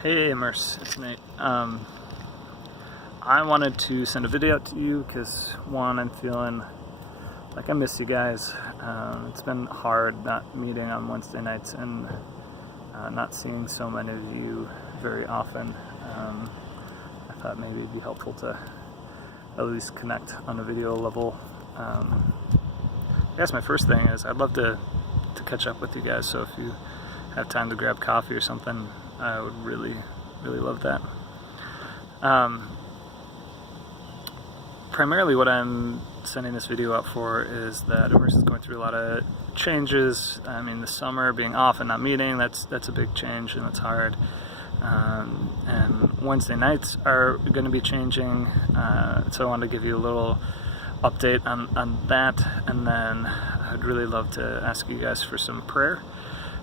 Hey Immerse, it's Nate. I wanted to send a video out to you because, one, I'm feeling like I miss you guys. It's been hard not meeting on Wednesday nights and not seeing so many of you very often. I thought maybe it'd be helpful to at least connect on a video level. I guess my first thing is I'd love to catch up with you guys, so if you have time to grab coffee or something, I would really love that. Primarily what I'm sending this video out for is that Immerse is going through a lot of changes. I mean, the summer being off and not meeting, that's a big change and it's hard. And Wednesday nights are going to be changing, so I wanted to give you a little update on that, and then I'd really love to ask you guys for some prayer,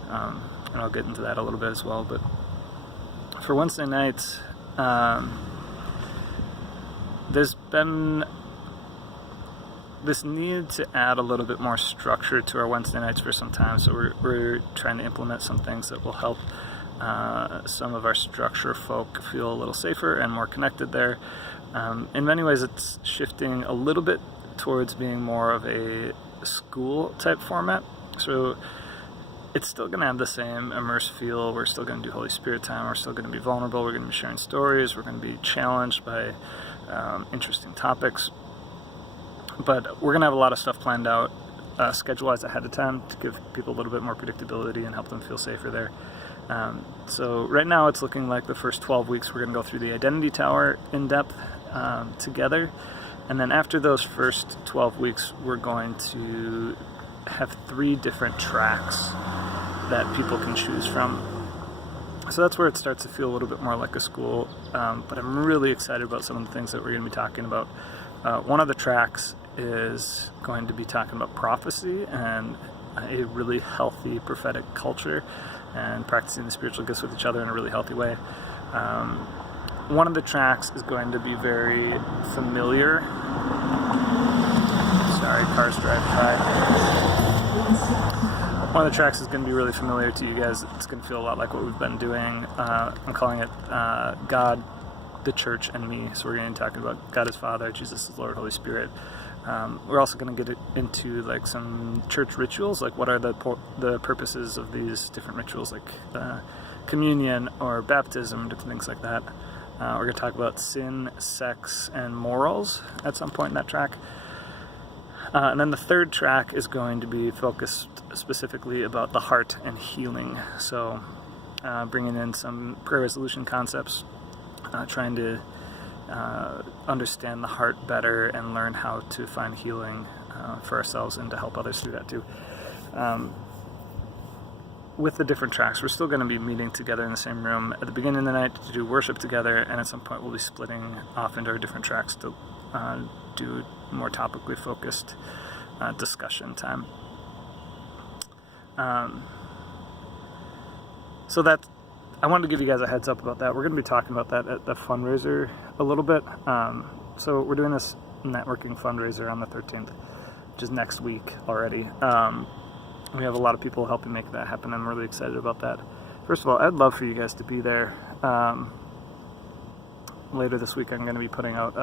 and I'll get into that a little bit as well. But for Wednesday nights, there's been this need to add a little bit more structure to our Wednesday nights for some time, so we're trying to implement some things that will help some of our structure folk feel a little safer and more connected there. In many ways it's shifting a little bit towards being more of a school type format, so it's still going to have the same Immerse feel. We're still going to do Holy Spirit time, we're still going to be vulnerable, we're going to be sharing stories, we're going to be challenged by interesting topics, but we're going to have a lot of stuff planned out, schedule-wise ahead of time to give people a little bit more predictability and help them feel safer there. So right now it's looking like the first 12 weeks we're going to go through the Identity Tower in depth together, and then after those first 12 weeks we're going to have 3 different tracks that people can choose from. So that's where it starts to feel a little bit more like a school, but I'm really excited about some of the things that we're going to be talking about. One of the tracks is going to be talking about prophecy and a really healthy prophetic culture and practicing the spiritual gifts with each other in a really healthy way. One of the tracks is going to be very familiar. Sorry, cars driving by. One of the tracks is going to be really familiar to you guys. It's going to feel a lot like what we've been doing. I'm calling it God, the Church, and Me. So we're going to be talking about God as Father, Jesus as Lord, Holy Spirit. We're also going to get into like some church rituals, like what are the purposes of these different rituals, like communion or baptism, different things like that. We're going to talk about sin, sex, and morals at some point in that track. And then the third track is going to be focused specifically about the heart and healing. So bringing in some prayer resolution concepts, trying to understand the heart better and learn how to find healing for ourselves and to help others through that too. With the different tracks, we're still going to be meeting together in the same room at the beginning of the night to do worship together, and at some point we'll be splitting off into our different tracks to do more topically focused discussion time. So that, I wanted to give you guys a heads up about that. We're going to be talking about that at the fundraiser a little bit. So we're doing this networking fundraiser on the 13th, which is next week already. We have a lot of people helping make that happen. I'm really excited about that. First of all, I'd love for you guys to be there. Later this week I'm going to be putting out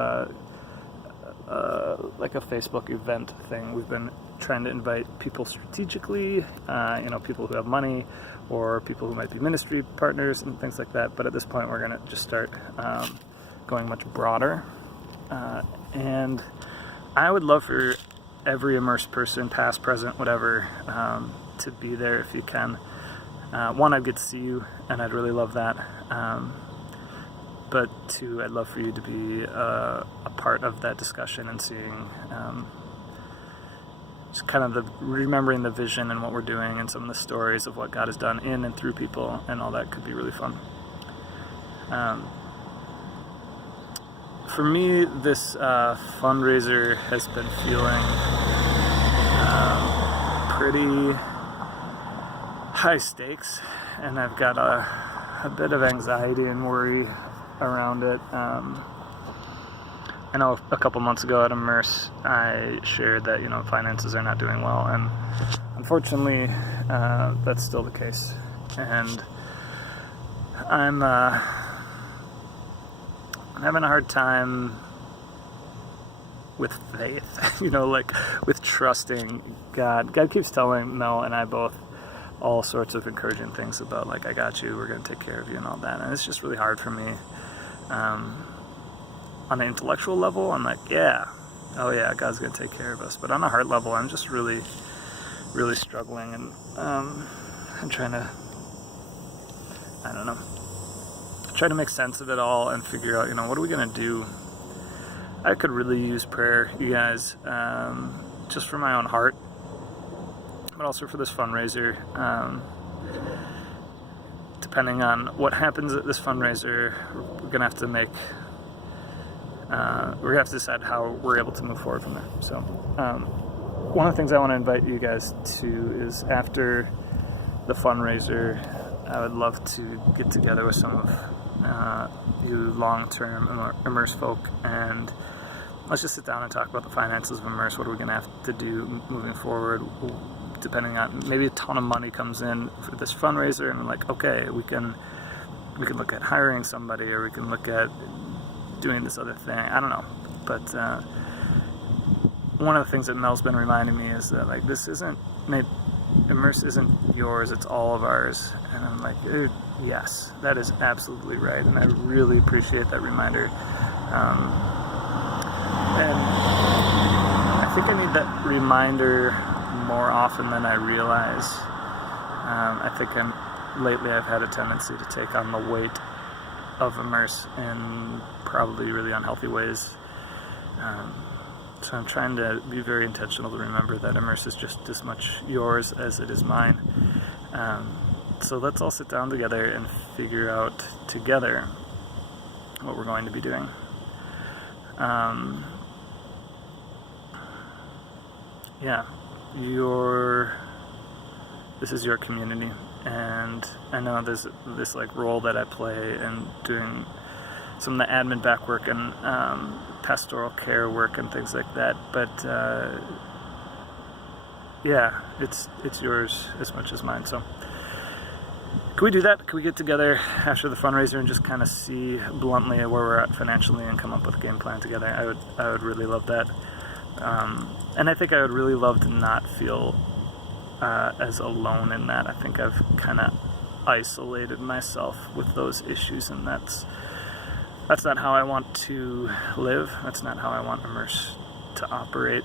like a Facebook event thing. We've been trying to invite people strategically, people who have money or people who might be ministry partners and things like that. But at this point we're going to just start going much broader. And I would love for every Immerse person, past, present, whatever, to be there if you can. One, I'd get to see you, and I'd really love that. But 2, I'd love for you to be a part of that discussion and seeing just kind of remembering the vision and what we're doing and some of the stories of what God has done in and through people, and all that could be really fun. For me, this fundraiser has been feeling pretty high stakes, and I've got a bit of anxiety and worry around it. I know a couple months ago at Immerse I shared that finances are not doing well, and unfortunately that's still the case. And I'm having a hard time with faith, like with trusting God. God keeps telling Mel and I both all sorts of encouraging things about, like, I got you, we're going to take care of you and all that. And it's just really hard for me. On an intellectual level, I'm like, oh yeah, God's going to take care of us. But on a heart level, I'm just really, really struggling. And I'm trying to, I don't know, try to make sense of it all and figure out, what are we going to do? I could really use prayer, you guys, just for my own heart, but also for this fundraiser. Depending on what happens at this fundraiser, we're gonna have to decide how we're able to move forward from there. So, one of the things I want to invite you guys to is, after the fundraiser, I would love to get together with some of you long-term Immerse folk, and let's just sit down and talk about the finances of Immerse. What are we going to have to do moving forward, depending on, maybe a ton of money comes in for this fundraiser, and we're like, okay, we can look at hiring somebody, or we can look at doing this other thing. I don't know. But one of the things that Mel's been reminding me is that, like, this isn't, Immerse isn't yours, it's all of ours. And I'm like, yes, that is absolutely right. And I really appreciate that reminder. And I think I need that reminder more often than I realize. I think lately I've had a tendency to take on the weight of Immerse in probably really unhealthy ways. So I'm trying to be very intentional to remember that Immerse is just as much yours as it is mine. So let's all sit down together and figure out together what we're going to be doing. This is your community, and I know there's this like role that I play in doing some of the admin back work and pastoral care work and things like that, but it's yours as much as mine. So can we do that? Can we get together after the fundraiser and just kind of see bluntly where we're at financially and come up with a game plan together? I would really love that. And I think I would really love to not feel as alone in that. I think I've kind of isolated myself with those issues, and that's not how I want to live. That's not how I want Immerse to operate.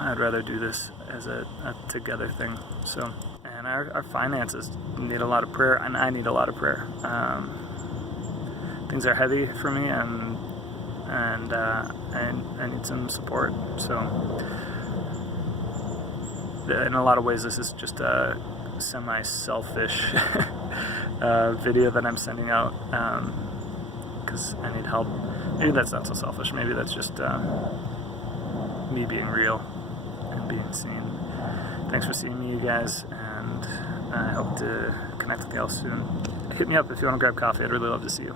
I'd rather do this as a together thing. So, and our finances need a lot of prayer, and I need a lot of prayer. Things are heavy for me, and I need some support. So, in a lot of ways, this is just a semi-selfish video that I'm sending out, because I need help. Maybe that's not so selfish. Maybe that's just me being real and being seen. Thanks for seeing me, you guys, and I hope to connect with you all soon. Hit me up if you want to grab coffee. I'd really love to see you.